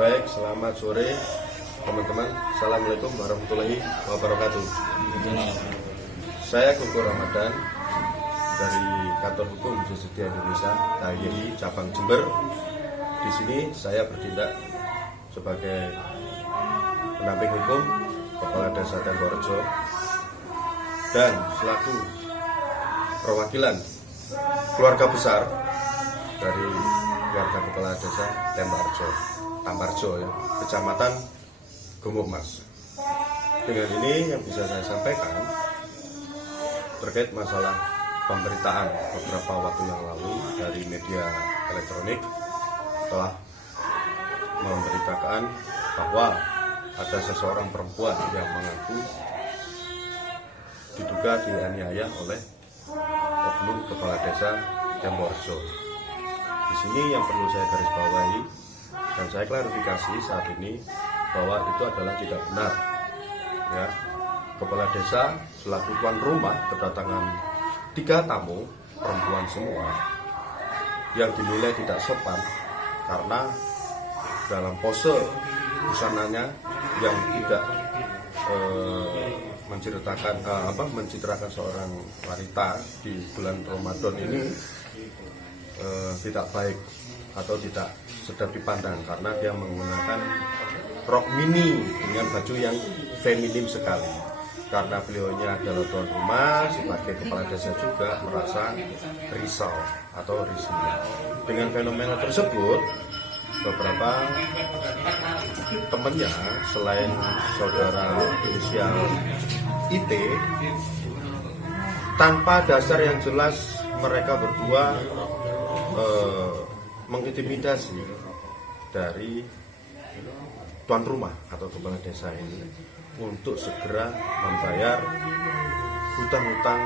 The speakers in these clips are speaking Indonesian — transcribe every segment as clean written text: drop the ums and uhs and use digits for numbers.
Baik, selamat sore teman-teman. Assalamualaikum warahmatullahi wabarakatuh. Saya Kuku Ramadan dari Kantor Hukum Setia Indonesia KYI Cabang Jember. Di sini saya bertindak sebagai pendamping hukum Kepala Desa Temborejo dan selaku perwakilan keluarga besar dari keluarga Kepala Desa Tambarjo ya, Kecamatan Gumukmas. Dengan ini yang bisa saya sampaikan terkait masalah pemberitaan beberapa waktu yang lalu dari media elektronik telah memberitakan bahwa ada seseorang perempuan yang mengaku diduga dianiaya oleh oknum Kepala Desa Temborejo. Di sini yang perlu saya garis bawahi dan saya klarifikasi saat ini bahwa itu adalah tidak benar. Ya, Kepala Desa selaku tuan rumah kedatangan 3 tamu perempuan semua yang dinilai tidak sopan karena dalam pose busananya yang tidak mencitrakan seorang wanita di bulan Ramadan ini tidak baik atau tidak sedap dipandang karena dia menggunakan rok mini dengan baju yang feminim sekali. Karena beliaunya adalah tuan rumah sebagai kepala desa juga merasa risau atau risih dengan fenomena tersebut. Beberapa temannya selain saudara inisial IT, tanpa dasar yang jelas mereka berdua mengintimidasi dari tuan rumah atau kepala desa ini untuk segera membayar hutang-hutang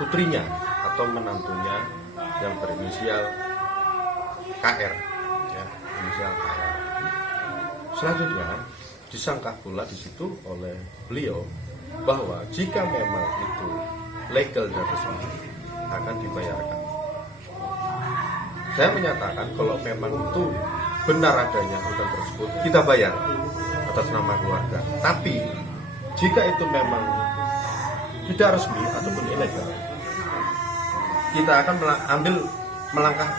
putrinya atau menantunya yang berinisial KR, ya, inisial KR. Selanjutnya disangka pula di situ oleh beliau bahwa jika memang itu legal dan resmi akan dibayarkan. Saya menyatakan kalau memang itu benar adanya hutang tersebut, kita bayar atas nama keluarga. Tapi jika itu memang tidak resmi ataupun ilegal, kita akan melangkah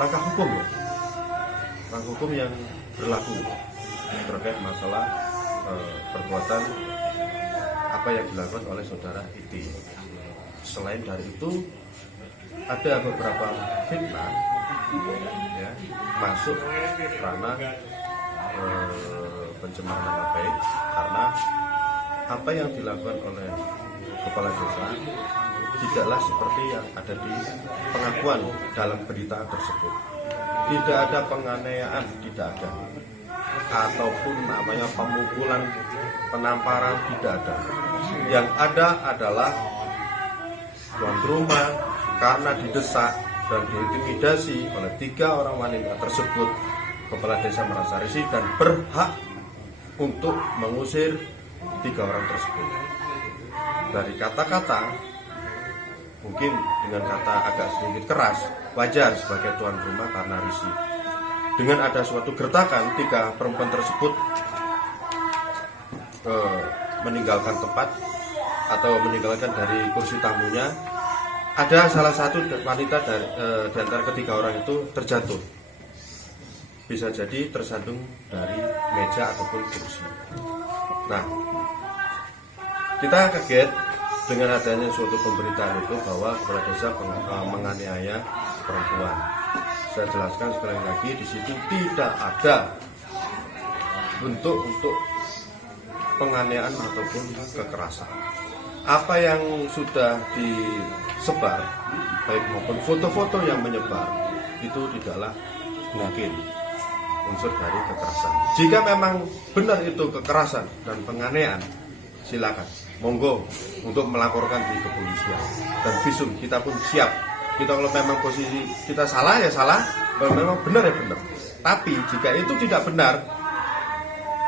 langkah hukum ya, langkah hukum yang berlaku terkait masalah perbuatan apa yang dilakukan oleh saudara IT. Selain dari itu, ada beberapa fitnah ya, masuk karena pencemaran nama baik karena apa yang dilakukan oleh kepala desa tidaklah seperti yang ada di pengakuan dalam berita tersebut. Tidak ada penganiayaan, tidak ada, ataupun namanya pemukulan, penamparan, tidak ada. Yang ada adalah tuan rumah karena didesak dan diintimidasi oleh 3 orang wanita tersebut, kepala desa merasa risih dan berhak untuk mengusir 3 orang tersebut. Dari kata-kata, mungkin dengan kata agak sedikit keras, wajar sebagai tuan rumah karena risih. Dengan ada suatu gertakan, 3 perempuan tersebut meninggalkan tempat atau meninggalkan dari kursi tamunya. Ada salah satu wanita di antara ketiga orang itu terjatuh. Bisa jadi tersandung dari meja ataupun kursi. Nah, kita kaget dengan adanya suatu pemberitaan itu bahwa kepala desa menganiaya perempuan. Saya jelaskan sekali lagi, di situ tidak ada bentuk untuk penganiayaan ataupun kekerasan. Apa yang sudah disebar, baik maupun foto-foto yang menyebar, itu tidaklah mungkin unsur dari kekerasan. Jika memang benar itu kekerasan dan penganiayaan, silakan, monggo untuk melaporkan di kepolisian dan visum. Kita pun siap. Kita kalau memang posisi kita salah ya salah, kalau memang benar ya benar. Tapi jika itu tidak benar,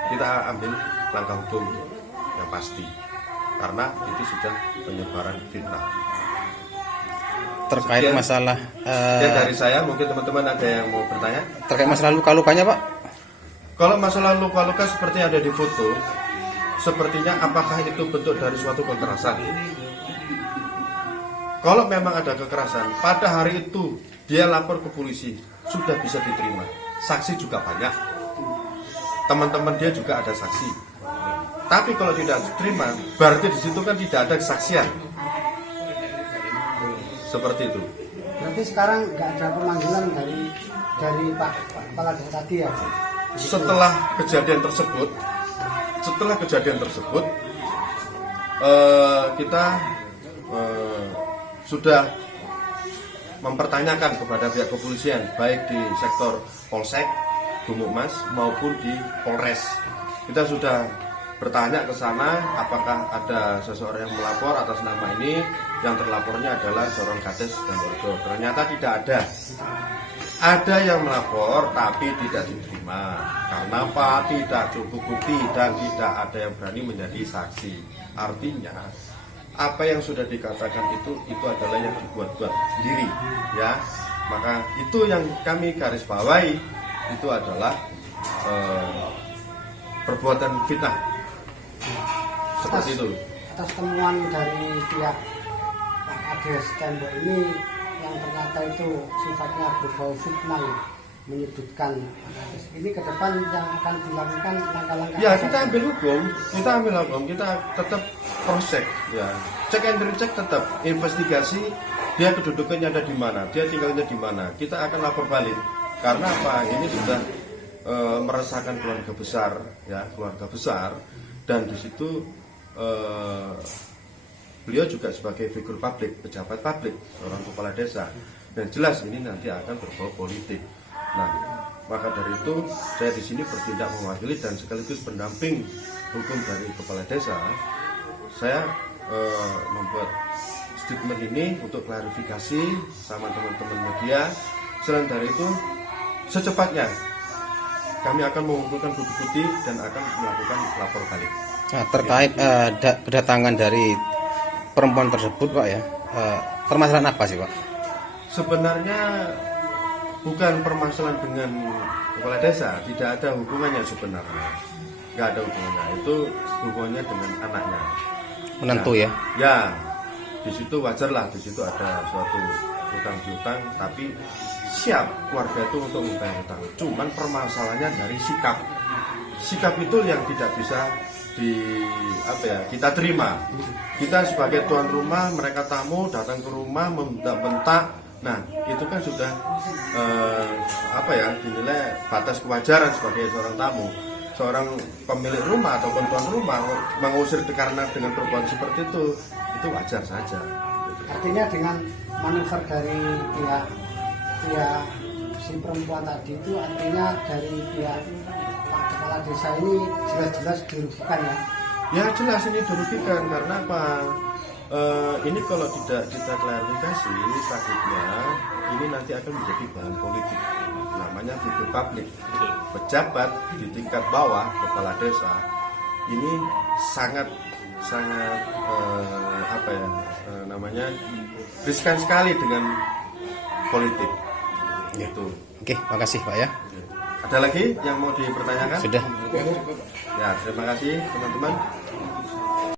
kita ambil langkah hukum yang pasti. Karena itu sudah penyebaran fitnah. terkait Sekian. masalah Dari saya, mungkin teman-teman ada yang mau bertanya. terkait masalah luka-lukanya Pak. Kalau masalah luka-luka seperti yang ada di foto, sepertinya apakah itu bentuk dari suatu kekerasan? Kalau memang ada kekerasan, pada hari itu dia lapor ke polisi, sudah bisa diterima. Saksi juga banyak. Teman-teman dia juga ada saksi. Tapi kalau tidak diterima, berarti di situ kan tidak ada kesaksian. Seperti itu. Berarti sekarang nggak ada pemanggilan dari Pak Kepala Desa tadi ya? Setelah kejadian tersebut, kita sudah mempertanyakan kepada pihak kepolisian, baik di sektor Polsek, Gumuk Mas maupun di Polres. Kita sudah bertanya ke sana apakah ada seseorang yang melapor atas nama ini. Yang terlapornya adalah seorang Kades dan Warga. Ternyata tidak ada. Ada yang melapor tapi tidak diterima. Karena apa? Tidak cukup bukti dan tidak ada yang berani menjadi saksi. Artinya apa yang sudah dikatakan itu adalah yang dibuat-buat sendiri, ya. Maka itu yang kami garis bawahi, itu adalah perbuatan fitnah. Seperti itu. Atas temuan dari pihak Pak Kades Tembok ini yang ternyata itu sifatnya berbau fitnah, menyudutkan Pak Kades ini, ke depan yang akan dilakukan langkah-langkah. Ya, kita ambil hukum, kita tetap proses, ya. Cek and recheck tetap, investigasi dia kedudukannya ada di mana, dia tinggalnya di mana. Kita akan lapor balik. Karena apa? Ini sudah meresahkan keluarga besar, ya, keluarga besar, dan di situ beliau juga sebagai figur publik, pejabat publik, seorang kepala desa, dan jelas ini nanti akan berbau politik. Nah, maka dari itu saya di sini bertindak mewakili dan sekaligus pendamping hukum dari kepala desa. Saya membuat statement ini untuk klarifikasi sama teman-teman media. Selain dari itu, secepatnya kami akan mengumpulkan bukti-bukti dan akan melakukan lapor balik. Nah, terkait kedatangan dari perempuan tersebut Pak ya, permasalahan apa sih Pak? Sebenarnya bukan permasalahan dengan kepala desa, tidak ada hubungannya sebenarnya, nggak ada hubungannya. Itu hubungannya dengan anaknya. Menentu Nah, ya? Ya, di situ wajar lah, di situ ada suatu hutang piutang, tapi siap keluarga itu untuk membayar hutang. Cuman permasalahannya dari sikap. Sikap itu yang tidak bisa kita terima. Kita sebagai tuan rumah, mereka tamu datang ke rumah membentak. Nah, itu kan sudah dinilai batas kewajaran sebagai seorang tamu. Seorang pemilik rumah ataupun tuan rumah mengusir karena dengan perbuatan seperti itu wajar saja. Artinya dengan manuver dari pihak si perempuan tadi itu, artinya dari pihak Pak Kepala Desa ini jelas-jelas dirugikan ya? Ya jelas ini dirugikan, karena apa? Ini kalau tidak kita klarifikasi, takutnya ini nanti akan menjadi bahan politik. Namanya figur publik, pejabat di tingkat bawah, kepala desa, ini sangat riskan sekali dengan politik. Gitu. Oke, makasih Pak ya. Ada lagi yang mau dipertanyakan? Sudah. Ya, terima kasih teman-teman.